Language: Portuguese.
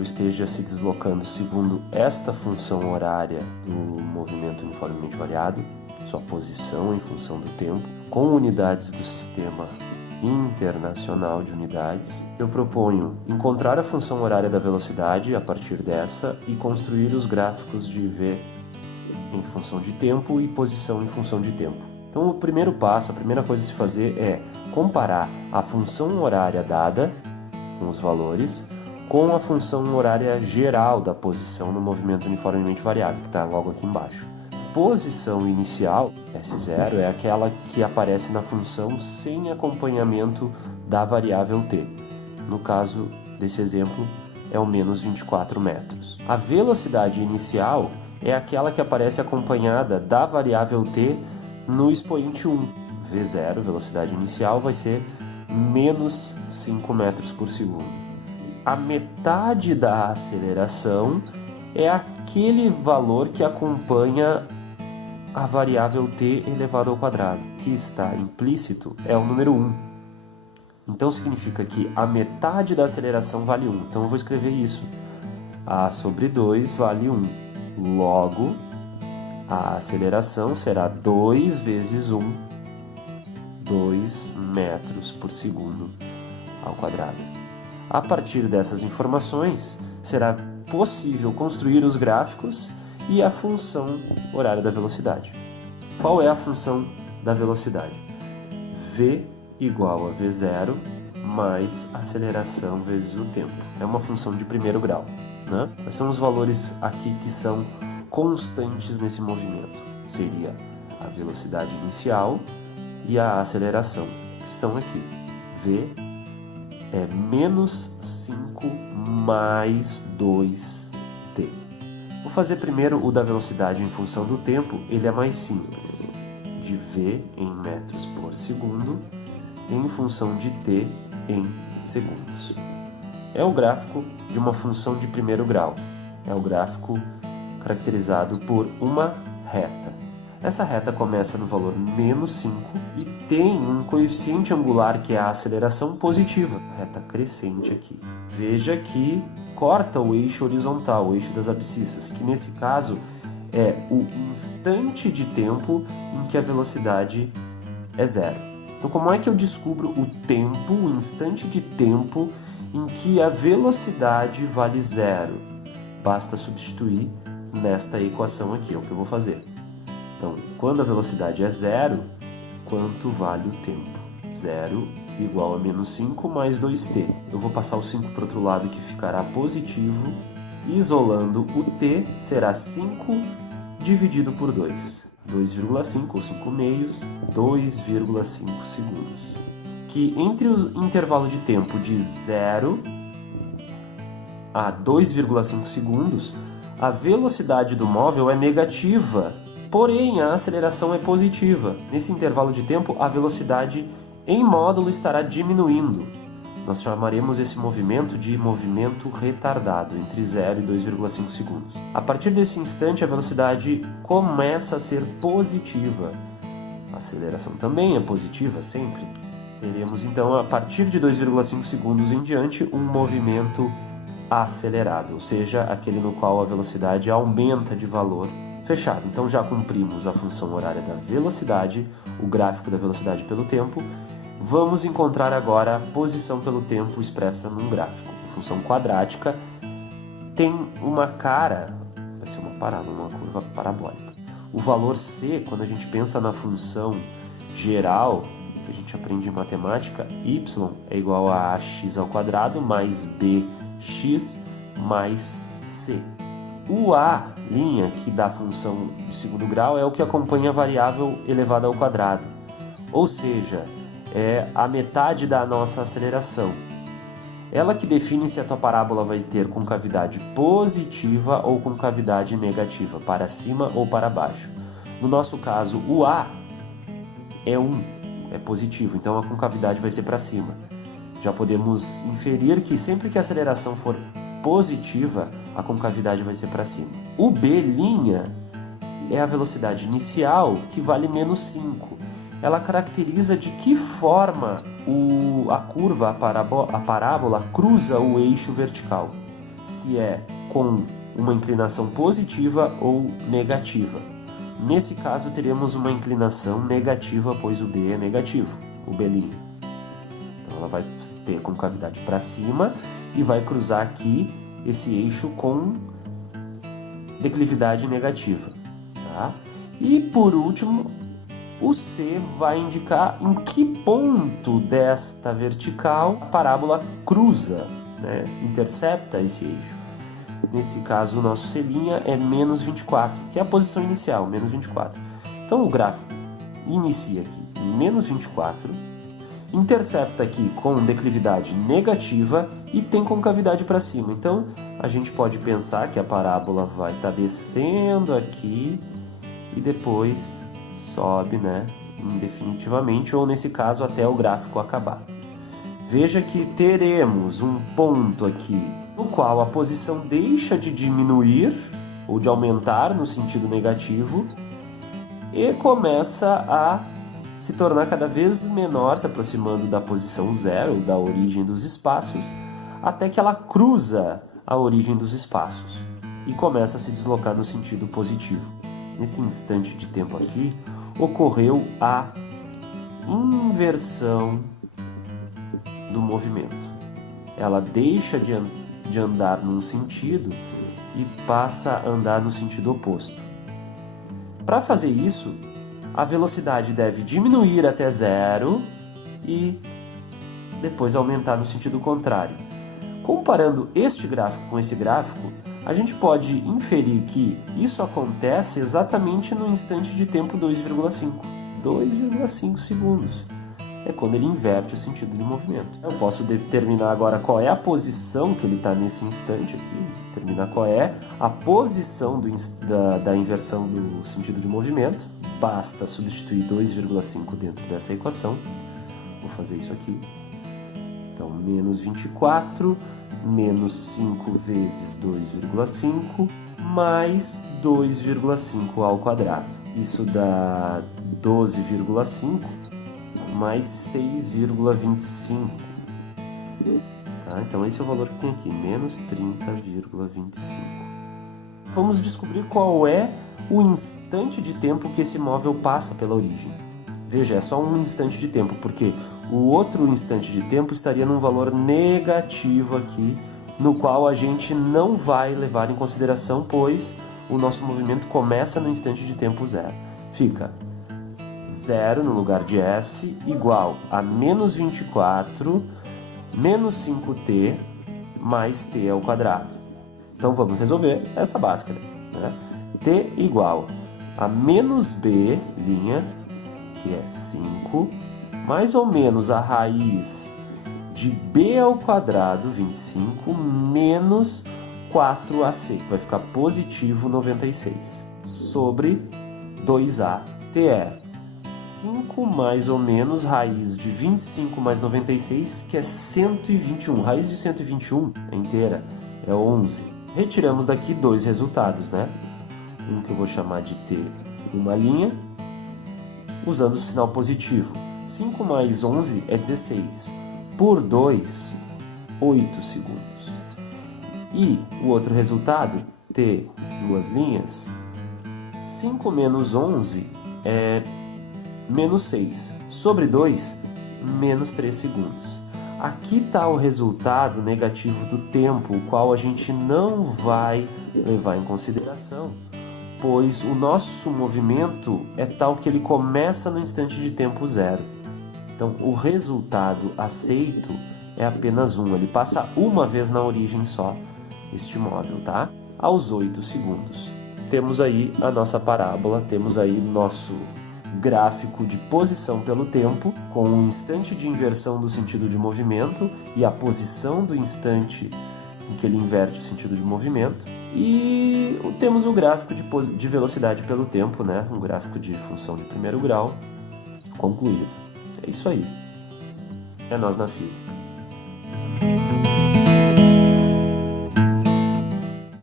eu esteja se deslocando segundo esta função horária do movimento uniformemente variado, sua posição em função do tempo, com unidades do sistema internacional de unidades, eu proponho encontrar a função horária da velocidade a partir dessa e construir os gráficos de V em função de tempo e posição em função de tempo. Então, o primeiro passo, a primeira coisa a se fazer é comparar a função horária dada, com os valores, com a função horária geral da posição no movimento uniformemente variado, que está logo aqui embaixo. Posição inicial, S0, é aquela que aparece na função sem acompanhamento da variável t. No caso desse exemplo, é o menos 24 metros. A velocidade inicial é aquela que aparece acompanhada da variável t no expoente 1. V0, velocidade inicial, vai ser menos 5 metros por segundo. A metade da aceleração é aquele valor que acompanha a variável t elevado ao quadrado, que está implícito, é o número 1. Então significa que a metade da aceleração vale 1. Então eu vou escrever isso. A sobre 2 vale 1. Logo, a aceleração será 2 vezes 1, 2 metros por segundo ao quadrado. A partir dessas informações, será possível construir os gráficos e a função horária da velocidade. Qual é a função da velocidade? V igual a V0 mais aceleração vezes o tempo. É uma função de primeiro grau, né? Quais são os valores aqui que são constantes nesse movimento? Seria a velocidade inicial e a aceleração, que estão aqui. V é menos 5 mais 2t. Vou fazer primeiro o da velocidade em função do tempo, ele é mais simples. De V em metros por segundo em função de t em segundos. É o gráfico de uma função de primeiro grau. É o gráfico caracterizado por uma reta. Essa reta começa no valor menos 5 e tem um coeficiente angular que é a aceleração positiva, reta crescente aqui. Veja que corta o eixo horizontal, o eixo das abscissas, que nesse caso é o instante de tempo em que a velocidade é zero. Então, como é que eu descubro o tempo, o instante de tempo em que a velocidade vale zero? Basta substituir nesta equação aqui, é o que eu vou fazer. Então, quando a velocidade é zero, quanto vale o tempo? Zero igual a menos 5 mais 2t. Eu vou passar o 5 para o outro lado, que ficará positivo. Isolando o t, será 5 dividido por 2. 2,5 ou 5 meios, 2,5 segundos. Que entre o intervalo de tempo de 0 a 2,5 segundos, a velocidade do móvel é negativa, porém a aceleração é positiva. Nesse intervalo de tempo, a velocidade em módulo estará diminuindo. Nós chamaremos esse movimento de movimento retardado, entre 0 e 2,5 segundos. A partir desse instante, a velocidade começa a ser positiva. A aceleração também é positiva sempre. Teremos então, a partir de 2,5 segundos em diante, um movimento acelerado, ou seja, aquele no qual a velocidade aumenta de valor. Fechado. Então já cumprimos a função horária da velocidade, o gráfico da velocidade pelo tempo. Vamos encontrar agora a posição pelo tempo expressa num gráfico. A função quadrática tem uma cara, vai ser uma parábola, uma curva parabólica. O valor c, quando a gente pensa na função geral, que a gente aprende em matemática, y é igual a ax ao quadrado mais bx mais c. O a', que dá a função de segundo grau, é o que acompanha a variável elevada ao quadrado. Ou seja, é a metade da nossa aceleração. Ela que define se a tua parábola vai ter concavidade positiva ou concavidade negativa, para cima ou para baixo. No nosso caso, o a é 1, é positivo, então a concavidade vai ser para cima. Já podemos inferir que sempre que a aceleração for positiva, a concavidade vai ser para cima. O b' é a velocidade inicial, que vale menos 5. Ela caracteriza de que forma a curva, a parábola, cruza o eixo vertical. se é com uma inclinação positiva ou negativa. Nesse caso, teremos uma inclinação negativa, pois o B é negativo, o B'. Então, ela vai ter concavidade para cima e vai cruzar aqui esse eixo com declividade negativa. Tá? E, por último, o C vai indicar em que ponto desta vertical a parábola cruza, né? Intercepta esse eixo. Nesse caso, o nosso C' é menos 24, que é a posição inicial, menos 24. Então, o gráfico inicia aqui em menos 24, intercepta aqui com declividade negativa e tem concavidade para cima. Então, a gente pode pensar que a parábola vai estar descendo aqui e depois sobe, né, indefinitivamente, ou nesse caso até o gráfico acabar. Veja que teremos um ponto aqui no qual a posição deixa de diminuir ou de aumentar no sentido negativo e começa a se tornar cada vez menor, se aproximando da posição zero, da origem dos espaços, até que ela cruza a origem dos espaços e começa a se deslocar no sentido positivo. Nesse instante de tempo aqui, ocorreu a inversão do movimento. Ela deixa de andar num sentido e passa a andar no sentido oposto. Para fazer isso, a velocidade deve diminuir até zero e depois aumentar no sentido contrário. Comparando este gráfico com esse gráfico, a gente pode inferir que isso acontece exatamente no instante de tempo 2,5. 2,5 segundos. É quando ele inverte o sentido de movimento. Eu posso determinar agora qual é a posição que ele está nesse instante aqui. Determinar qual é a posição da inversão do sentido de movimento. Basta substituir 2,5 dentro dessa equação. Vou fazer isso aqui. Então, menos 24... menos 5 vezes 2,5 mais 2,5 ao quadrado. Isso dá 12,5 mais 6,25. Tá? Então esse é o valor que tem aqui, menos 30,25. Vamos descobrir qual é o instante de tempo que esse móvel passa pela origem. Veja, é só um instante de tempo, porque o outro instante de tempo estaria num valor negativo aqui, no qual a gente não vai levar em consideração, pois o nosso movimento começa no instante de tempo zero. Fica 0 no lugar de S igual a menos 24 menos 5t mais t ao quadrado. Então vamos resolver essa básica, né? T igual a menos b', que é 5, mais ou menos a raiz de b ao quadrado, 25, menos 4ac, que vai ficar positivo 96, sobre 2a, que é 5 mais ou menos raiz de 25 mais 96, que é 121. Raiz de 121 inteira é 11. Retiramos daqui dois resultados, né? Um que eu vou chamar de t, uma linha, usando o sinal positivo. 5 mais 11 é 16. Por 2, 8 segundos. E o outro resultado, t, duas linhas, 5 menos 11 é menos 6. Sobre 2, menos 3 segundos. Aqui está o resultado negativo do tempo, o qual a gente não vai levar em consideração, pois o nosso movimento é tal que ele começa no instante de tempo zero. Então, o resultado aceito é apenas 1. Ele passa uma vez na origem só, este móvel, tá? Aos 8 segundos. Temos aí a nossa parábola, temos aí nosso gráfico de posição pelo tempo, com o instante de inversão do sentido de movimento e a posição do instante em que ele inverte o sentido de movimento. E temos o gráfico de velocidade pelo tempo, né? Um gráfico de função de primeiro grau concluído. É isso aí. É nós na física.